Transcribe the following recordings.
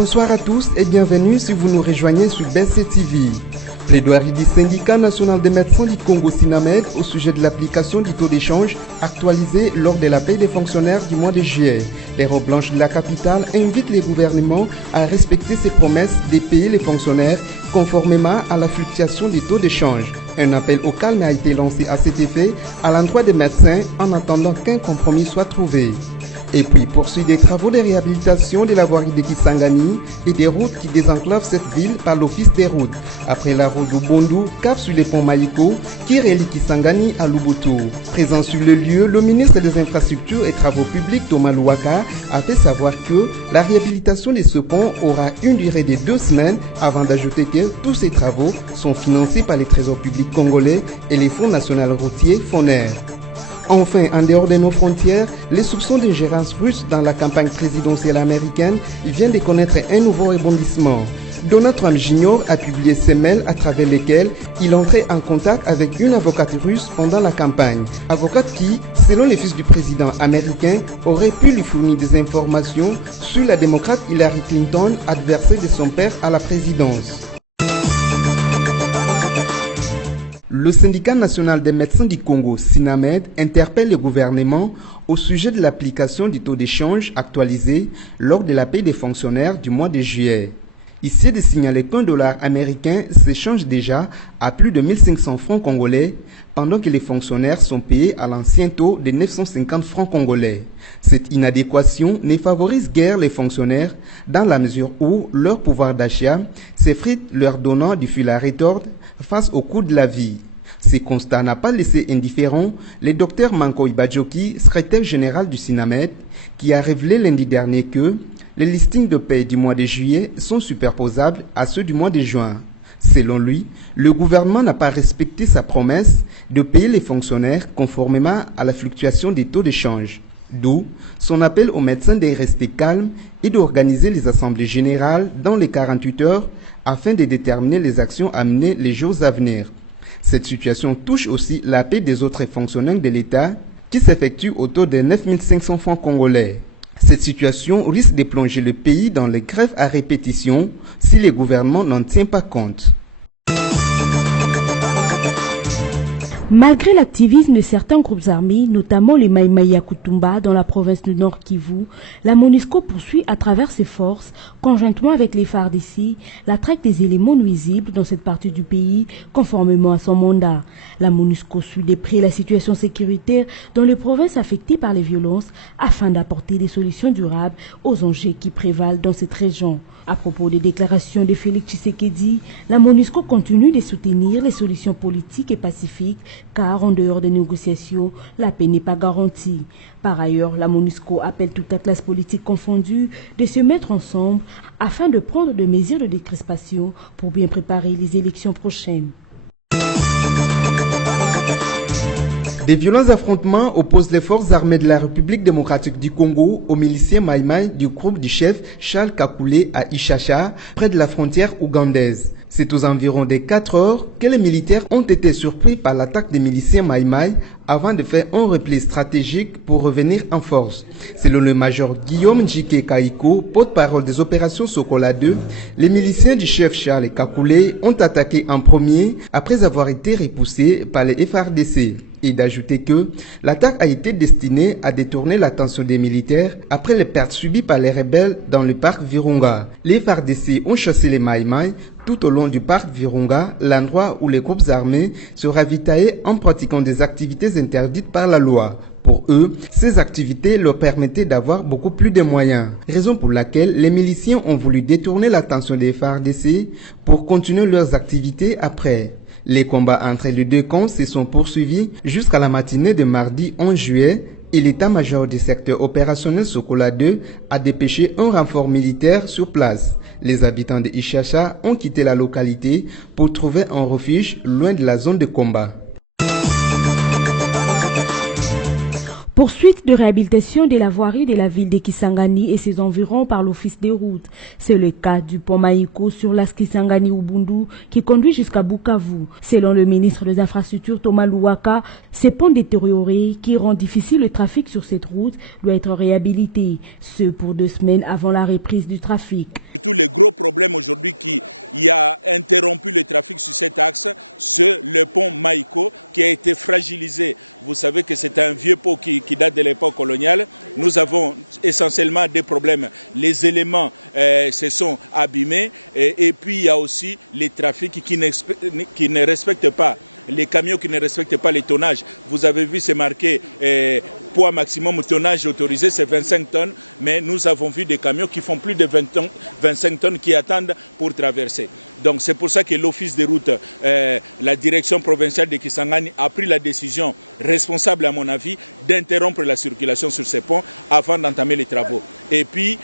Bonsoir à tous et bienvenue si vous nous rejoignez sur BC TV. Plaidoirie du syndicat national des médecins du Congo SINAMED au sujet de l'application du taux d'échange actualisé lors de la paie des fonctionnaires du mois de juillet. Les robes blanches de la capitale invitent les gouvernements à respecter ses promesses de payer les fonctionnaires conformément à la fluctuation du taux d'échange. Un appel au calme a été lancé à cet effet à l'endroit des médecins en attendant qu'un compromis soit trouvé. Et puis poursuit des travaux de réhabilitation de la voirie de Kisangani et des routes qui désenclavent cette ville par l'office des routes. Après la route de Bondou, cap sur les ponts Maïko qui relie Kisangani à Lubutu. Présent sur le lieu, le ministre des Infrastructures et Travaux Publics Thomas Louaka a fait savoir que la réhabilitation de ce pont aura une durée de 2 semaines avant d'ajouter que tous ces travaux sont financés par les trésors publics congolais et les fonds nationaux routiers FONER. Enfin, en dehors de nos frontières, les soupçons d'ingérence russe dans la campagne présidentielle américaine viennent de connaître un nouveau rebondissement. Donald Trump Jr. a publié ces mails à travers lesquels il entrait en contact avec une avocate russe pendant la campagne. Avocate qui, selon les fils du président américain, aurait pu lui fournir des informations sur la démocrate Hillary Clinton, adversaire de son père à la présidence. Le syndicat national des médecins du Congo, SINAMED, interpelle le gouvernement au sujet de l'application du taux d'échange actualisé lors de la paie des fonctionnaires du mois de juillet. Ici est de signaler qu'un dollar américain s'échange déjà à plus de 1500 francs congolais, pendant que les fonctionnaires sont payés à l'ancien taux de 950 francs congolais. Cette inadéquation ne favorise guère les fonctionnaires dans la mesure où leur pouvoir d'achat s'effrite, leur donnant du fil à retordre face au coût de la vie. Ce constat n'a pas laissé indifférent le docteur Manko Ibadjoki, secrétaire général du SINAMED, qui a révélé lundi dernier que les listings de paie du mois de juillet sont superposables à ceux du mois de juin. Selon lui, le gouvernement n'a pas respecté sa promesse de payer les fonctionnaires conformément à la fluctuation des taux d'échange. D'où son appel aux médecins de rester calmes et d'organiser les assemblées générales dans les 48 heures afin de déterminer les actions à mener les jours à venir. Cette situation touche aussi la paie des autres fonctionnaires de l'État qui s'effectue autour de 9500 francs congolais. Cette situation risque de plonger le pays dans les grèves à répétition si le gouvernement n'en tient pas compte. Malgré l'activisme de certains groupes armés, notamment les Mai Mai à Kutumba dans la province du Nord Kivu, la MONUSCO poursuit à travers ses forces, conjointement avec les FARDC, la traque des éléments nuisibles dans cette partie du pays, conformément à son mandat. La MONUSCO suit de près la situation sécuritaire dans les provinces affectées par les violences afin d'apporter des solutions durables aux enjeux qui prévalent dans cette région. À propos des déclarations de Félix Tshisekedi, la MONUSCO continue de soutenir les solutions politiques et pacifiques car en dehors des négociations, la paix n'est pas garantie. Par ailleurs, la MONUSCO appelle toute la classe politique confondue de se mettre ensemble afin de prendre des mesures de décrispation pour bien préparer les élections prochaines. Des violents affrontements opposent les forces armées de la République démocratique du Congo aux miliciens Mai Mai du groupe du chef Charles Kakoulé à Ishasha, près de la frontière ougandaise. C'est aux environs des 4 heures que les militaires ont été surpris par l'attaque des miliciens Mai Mai avant de faire un repli stratégique pour revenir en force. Selon le major Guillaume Njike Kaiko, porte-parole des opérations Sokola 2, les miliciens du chef Charles Kakoulé ont attaqué en premier après avoir été repoussés par les FARDC. Et d'ajouter que l'attaque a été destinée à détourner l'attention des militaires après les pertes subies par les rebelles dans le parc Virunga. Les FARDC ont chassé les Mai Mai tout au long du parc Virunga, l'endroit où les groupes armés se ravitaillaient en pratiquant des activités interdites par la loi. Pour eux, ces activités leur permettaient d'avoir beaucoup plus de moyens, raison pour laquelle les miliciens ont voulu détourner l'attention des FARDC pour continuer leurs activités après. Les combats entre les deux camps se sont poursuivis jusqu'à la matinée de mardi 11 juillet et l'état-major du secteur opérationnel Sokola 2 a dépêché un renfort militaire sur place. Les habitants de Ishasha ont quitté la localité pour trouver un refuge loin de la zone de combat. Poursuite de réhabilitation de la voirie de la ville de Kisangani et ses environs par l'Office des routes. C'est le cas du pont Maïko sur l'As Kisangani-Ubundu qui conduit jusqu'à Bukavu. Selon le ministre des Infrastructures Thomas Louaka, ces ponts détériorés qui rendent difficile le trafic sur cette route doivent être réhabilités. Ce pour 2 semaines avant la reprise du trafic. Tous les gros problèmes aujourd'hui qui a interrompu le trafic sur cet axe, c'est le pont Maïko qui a été fragilisé. Vous savez que c'est un vieux pont qui date de l'époque coloniale. Nous avons essentiellement des problèmes. Les éléments se sont abîmés et puis il y a aussi les trafics qui ne respectent pas. Les camions qui ne respectent pas les tonnages. Vous avez vu, c'est marqué poids maximum tonnage autorisé, c'est 25 tonnes. Mais nous avons vu des camions qui font plus de 25 tonnes qui attendent pour traverser. Donc c'est pour ça que l'Office des routes, la direction provinciale de Kisangani a pris la décision responsable à mon avis d'interrompre la circulation sur ces ponts avant d'entamer les travaux. Et puis,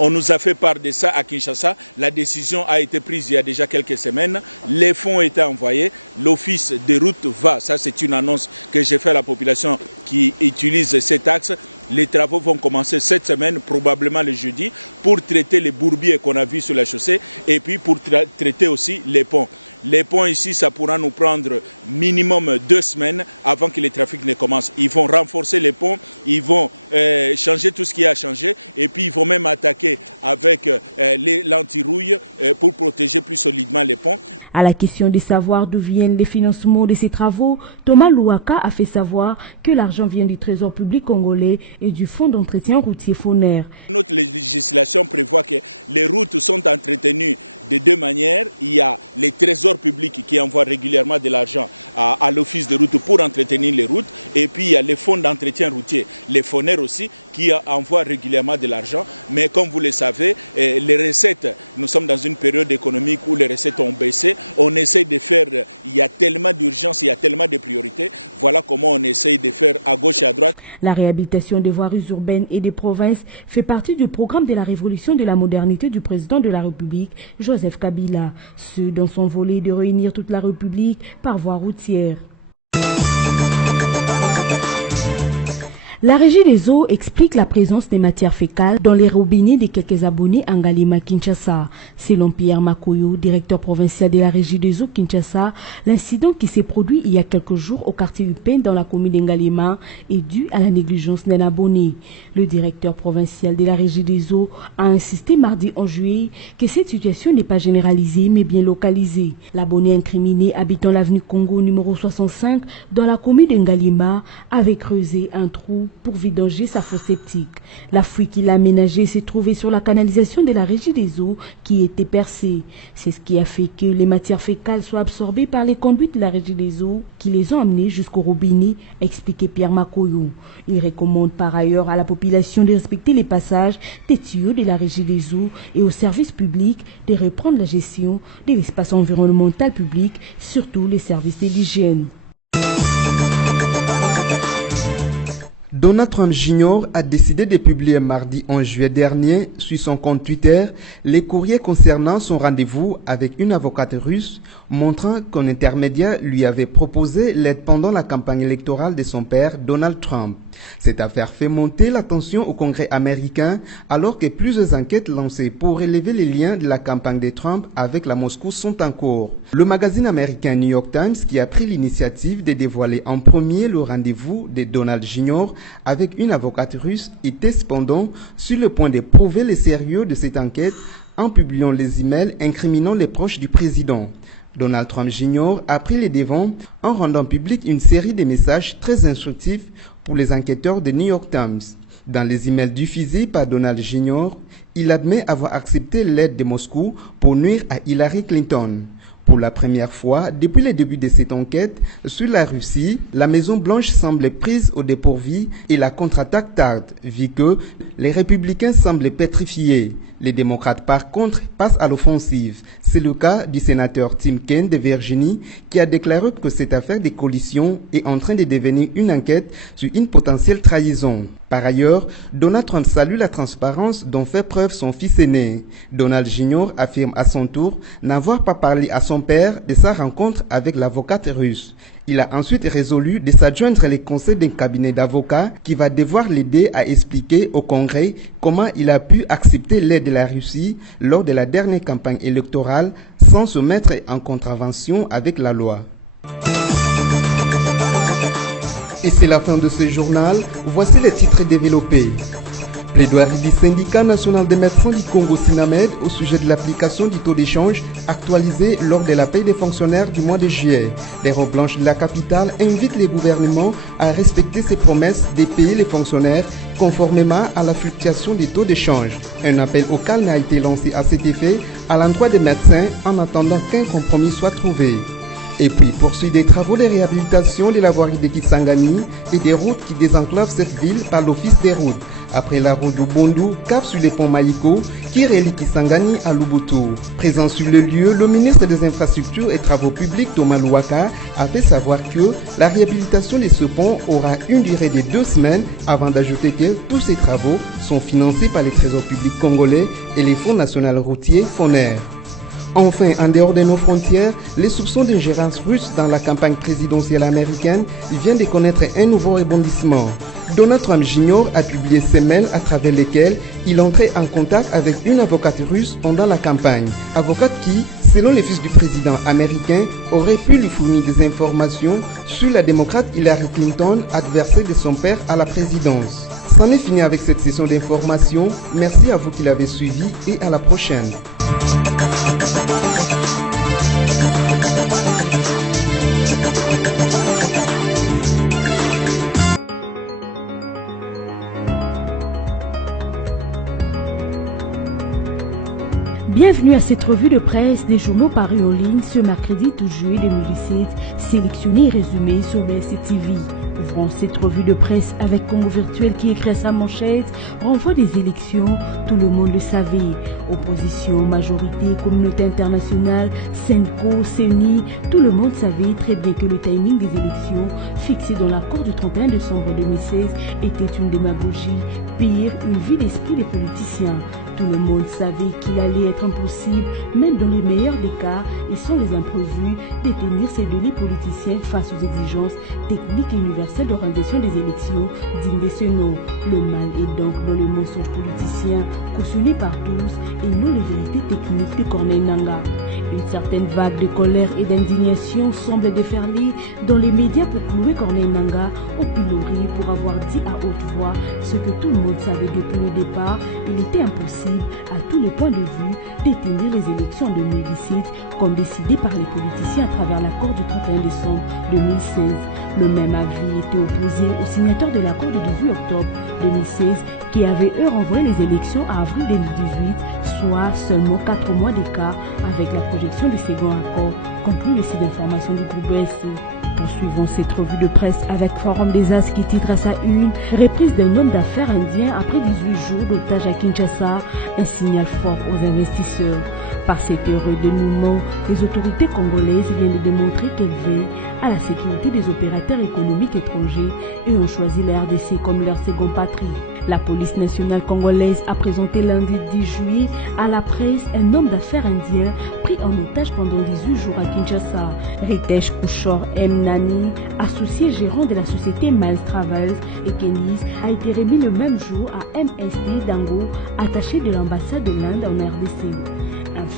on nous a fait part de ça à Kinshasa. La décision a été prise il y a déjà quelques semaines. Les fonds ont été envoyés. L'Office des routes va. Ça, c'est une annonce que j'ai faite à la population qui utilise cet axe. Les travaux vont commencer cette semaine, probablement le jeudi, pour traiter les bourbiers qu'on a vus sur la chaussée et puis pour traiter aussi les ponts. Les ponts ici, ça pourra nous prendre minimum 2 semaines avant que le trafic ne commence. Ils vont renforcer les ponts, ils vont changer tout ce qui a changé et puis ils vont même attaquer avec l'antirouille pour protéger plus solidement les ponts. À la question de savoir d'où viennent les financements de ces travaux, Thomas Louaka a fait savoir que l'argent vient du Trésor public congolais et du Fonds d'entretien routier FONER. Notre législation prévoit que les routes sont entretenues de 2 manières. Il y a les trésors publics qui envoient régulièrement de l'argent à l'Office de route pour entretenir les routes. Et puis il y a les fonds d'entretien routier, les FONER aussi, qui envoient régulièrement de l'argent. Mais comme vous le savez, les recettes, nous sommes dans une période économique où les recettes ont baissé. On essaie de faire, il y a tellement d'urgence, il y a tellement de priorités. Voilà comment on essaie de faire à gauche et à droite. La réhabilitation des voiries urbaines et des provinces fait partie du programme de la révolution de la modernité du président de la République, Joseph Kabila. Ce dans son volet de réunir toute la République par voie routière. La Régie des eaux explique la présence des matières fécales dans les robinets de quelques abonnés à Ngalema, Kinshasa. Selon Pierre Makoyo, directeur provincial de la Régie des eaux Kinshasa, l'incident qui s'est produit il y a quelques jours au quartier Upen dans la commune d'Ngalema est dû à la négligence d'un abonné. Le directeur provincial de la Régie des eaux a insisté mardi 11 juillet que cette situation n'est pas généralisée mais bien localisée. L'abonné incriminé habitant l'avenue Congo numéro 65 dans la commune d'Ngalema avait creusé un trou pour vidanger sa fosse septique. La fuite qu'il a aménagée s'est trouvée sur la canalisation de la Régie des eaux qui était percée. C'est ce qui a fait que les matières fécales soient absorbées par les conduites de la Régie des eaux qui les ont amenées jusqu'au robinet, expliquait Pierre Makoyo. Il recommande par ailleurs à la population de respecter les passages des tuyaux de la Régie des eaux et aux services publics de reprendre la gestion de l'espace environnemental public, surtout les services de l'hygiène. Donald Trump Jr. a décidé de publier mardi 11 juillet dernier sur son compte Twitter les courriers concernant son rendez-vous avec une avocate russe, montrant qu'un intermédiaire lui avait proposé l'aide pendant la campagne électorale de son père, Donald Trump. Cette affaire fait monter la tension au Congrès américain alors que plusieurs enquêtes lancées pour relever les liens de la campagne de Trump avec la Moscou sont en cours. Le magazine américain New York Times, qui a pris l'initiative de dévoiler en premier le rendez-vous de Donald Jr. avec une avocate russe, était cependant sur le point de prouver le sérieux de cette enquête en publiant les emails incriminant les proches du président. Donald Trump Jr. a pris les devants en rendant public une série de messages très instructifs pour les enquêteurs de New York Times. Dans les emails diffusés par Donald Jr., il admet avoir accepté l'aide de Moscou pour nuire à Hillary Clinton. Pour la première fois, depuis le début de cette enquête, sur la Russie, la Maison-Blanche semble prise au dépourvu et la contre-attaque tarde, vu que les républicains semblent pétrifiés. Les démocrates, par contre, passent à l'offensive. C'est le cas du sénateur Tim Kaine de Virginie, qui a déclaré que cette affaire de coalition est en train de devenir une enquête sur une potentielle trahison. Par ailleurs, Donald Trump salue la transparence dont fait preuve son fils aîné. Donald Jr. affirme à son tour n'avoir pas parlé à son père de sa rencontre avec l'avocate russe. Il a ensuite résolu de s'adjoindre les conseils d'un cabinet d'avocats qui va devoir l'aider à expliquer au Congrès comment il a pu accepter l'aide de la Russie lors de la dernière campagne électorale sans se mettre en contravention avec la loi. Et c'est la fin de ce journal. Voici les titres développés. Plaidoirie du syndicat national des médecins du Congo SINAMED au sujet de l'application du taux d'échange actualisé lors de la paie des fonctionnaires du mois de juillet. Les robes blanches de la capitale invitent les gouvernements à respecter ses promesses de payer les fonctionnaires conformément à la fluctuation des taux d'échange. Un appel au calme a été lancé à cet effet à l'endroit des médecins en attendant qu'un compromis soit trouvé. Et puis poursuit des travaux de réhabilitation de la voirie de Kisangani et des routes qui désenclavent cette ville par l'office des routes. Après la route de Bondou, cap sur les ponts Maïko qui relie Kisangani à Lubutu. Présent sur le lieu, le ministre des Infrastructures et Travaux Publics Thomas Louaka a fait savoir que la réhabilitation de ce pont aura une durée de 2 semaines avant d'ajouter que tous ces travaux sont financés par les trésors publics congolais et les fonds nationaux routiers FONER. Enfin, en dehors de nos frontières, les soupçons d'ingérence russe dans la campagne présidentielle américaine viennent de connaître un nouveau rebondissement. Donald Trump Jr. a publié ces mails à travers lesquels il entrait en contact avec une avocate russe pendant la campagne. Avocate qui, selon les fils du président américain, aurait pu lui fournir des informations sur la démocrate Hillary Clinton, adversaire de son père à la présidence. C'en est fini avec cette session d'information. Merci à vous qui l'avez suivi et à la prochaine. Bienvenue à cette revue de presse des journaux parus en ligne ce mercredi 12 juillet 2017, sélectionnés et résumés sur BSC TV. Ouvrons cette revue de presse avec Congo Virtuel qui écrit à sa manchette « Renvoi des élections, tout le monde le savait. Opposition, majorité, communauté internationale, syndicaux, CENI, tout le monde savait très bien que le timing des élections fixé dans l'accord du 31 décembre 2016 était une démagogie, pire, une vue d'esprit des politiciens. Tout le monde savait qu'il allait être impossible, même dans le meilleur des cas, ils sont des imprévus, détenir ces données politiciennes face aux exigences techniques et universelles d'organisation des élections dignes de ce nom. Le mal est donc dans le mensonge politicien, poursuivi par tous, et non les vérités techniques de Corneille Nangaa. Une certaine vague de colère et d'indignation semble déferler dans les médias pour prouver Corneille Nangaa au pilori pour avoir dit à haute voix ce que tout le monde savait depuis le départ. Il était impossible, à tous les points de vue, d'éteindre les élections en 2017 comme décidé par les politiciens à travers l'accord du 31 décembre 2016. Le même avis était opposé aux signataires de l'accord du 18 octobre 2016 qui avait eux renvoyé les élections à avril 2018, soit seulement 4 mois d'écart avec la projection du second accord, conclut le site d'information du groupe BSC. Poursuivons cette revue de presse avec Forum des As qui titre à sa une « Reprise d'un homme d'affaires indien après 18 jours d'otage à Kinshasa, un signal fort aux investisseurs ». Par cet heureux dénouement, les autorités congolaises viennent de démontrer qu'elles veillent à la sécurité des opérateurs économiques étrangers et ont choisi la RDC comme leur second patrie. La police nationale congolaise a présenté lundi 10 juillet à la presse un homme d'affaires indien pris en otage pendant 18 jours à Kinshasa. Ritesh Kushor M. Nani, associé gérant de la société Miles Travels et Kenis, a été remis le même jour à MSD Dango, attaché de l'ambassade de l'Inde en RDC.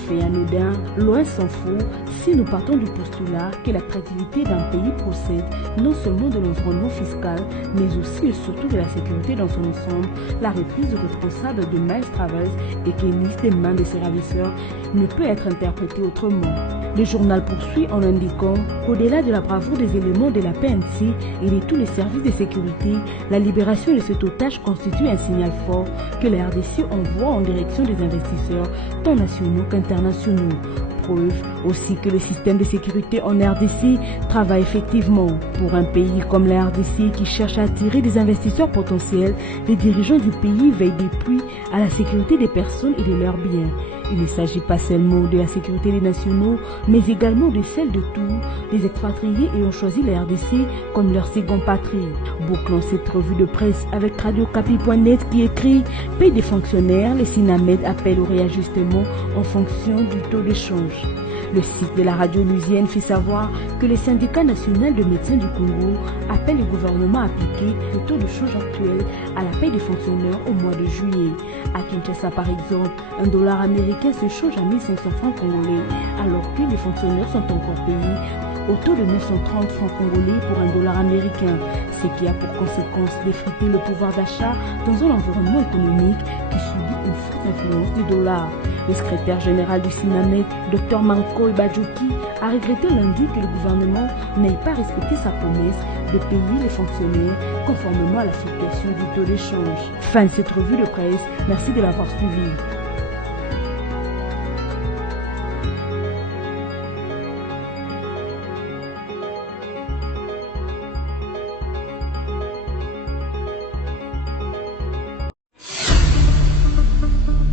Fait anodin, loin s'en fout si nous partons du postulat que l'attractivité d'un pays procède non seulement de l'environnement fiscal, mais aussi et surtout de la sécurité dans son ensemble. La reprise du responsable de Miles Travels et Kenis des mains de ses ravisseurs ne peut être interprétée autrement. Le journal poursuit en indiquant qu'au-delà de la bravoure des éléments de la PNC et de tous les services de sécurité, la libération de cet otage constitue un signal fort que la RDC envoie en direction des investisseurs, tant nationaux qu'internationaux. Preuve aussi que le système de sécurité en RDC travaille effectivement. Pour un pays comme la RDC qui cherche à attirer des investisseurs potentiels, les dirigeants du pays veillent depuis à la sécurité des personnes et de leurs biens. Il ne s'agit pas seulement de la sécurité des nationaux, mais également de celle de tous les expatriés ayant choisi la RDC comme leur second patrie. Bouclons cette revue de presse avec radiocapi.net qui écrit « Paye des fonctionnaires, le SINAMED appelle au réajustement en fonction du taux d'échange ». Le site de la radio onusienne fait savoir que le syndicat national de médecins du Congo appelle le gouvernement à appliquer le taux de change actuel à la paie des fonctionnaires au mois de juillet. À Kinshasa, par exemple, $1 américain se change à 1500 francs congolais, alors que les fonctionnaires sont encore payés au taux de 930 francs congolais pour $1 américain, ce qui a pour conséquence d'effriter le pouvoir d'achat dans un environnement économique qui subit une forte influence du dollar. Le secrétaire général du SINAMEC, Dr Mankoy Badjouki, a regretté lundi que le gouvernement n'ait pas respecté sa promesse de payer les fonctionnaires conformément à la fluctuation du taux de change. Fin de cette revue de presse, merci de l'avoir suivi.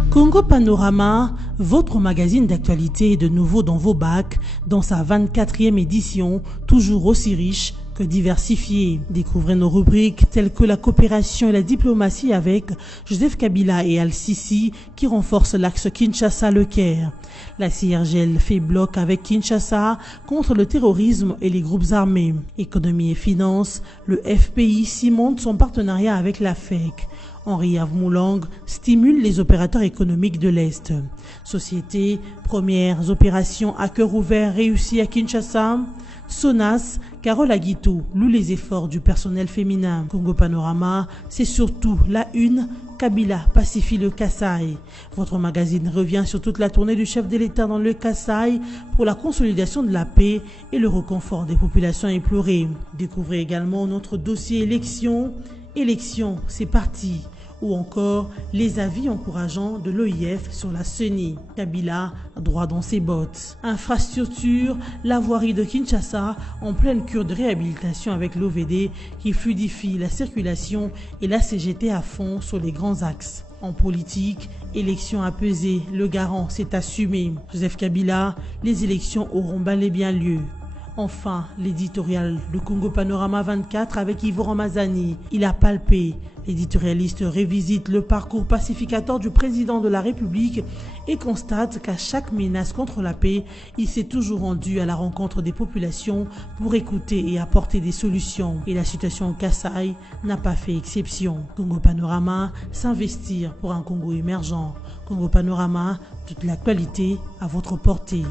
Congo Panorama, votre magazine d'actualité est de nouveau dans vos bacs, dans sa 24e édition, toujours aussi riche que diversifiée. Découvrez nos rubriques telles que la coopération et la diplomatie avec Joseph Kabila et Al-Sisi qui renforcent l'axe Kinshasa-Le Caire. La CIRGL fait bloc avec Kinshasa contre le terrorisme et les groupes armés. Économie et finances, le FPI cimente son partenariat avec la FEC. Henri Avmoulang stimule les opérateurs économiques de l'Est. Société, premières opérations à cœur ouvert réussies à Kinshasa. Sonas, Carole Aguito loue les efforts du personnel féminin. Congo Panorama, c'est surtout la une. Kabila pacifie le Kasaï. Votre magazine revient sur toute la tournée du chef de l'État dans le Kasaï pour la consolidation de la paix et le reconfort des populations éplorées. Découvrez également notre dossier élections. Élections, c'est parti. Ou encore les avis encourageants de l'OIF sur la CENI. Kabila, droit dans ses bottes. Infrastructure, la voirie de Kinshasa en pleine cure de réhabilitation avec l'OVD qui fluidifie la circulation et la CGT à fond sur les grands axes. En politique, élections apaisées, le garant s'est assumé. Joseph Kabila, les élections auront bel et bien lieu. Enfin, l'éditorial de Congo Panorama 24 avec Yvo Ramazani. Il a palpé. L'éditorialiste revisite le parcours pacificateur du président de la République et constate qu'à chaque menace contre la paix, il s'est toujours rendu à la rencontre des populations pour écouter et apporter des solutions. Et la situation au Kasaï n'a pas fait exception. Congo Panorama, s'investir pour un Congo émergent. Congo Panorama, toute l'actualité à votre portée.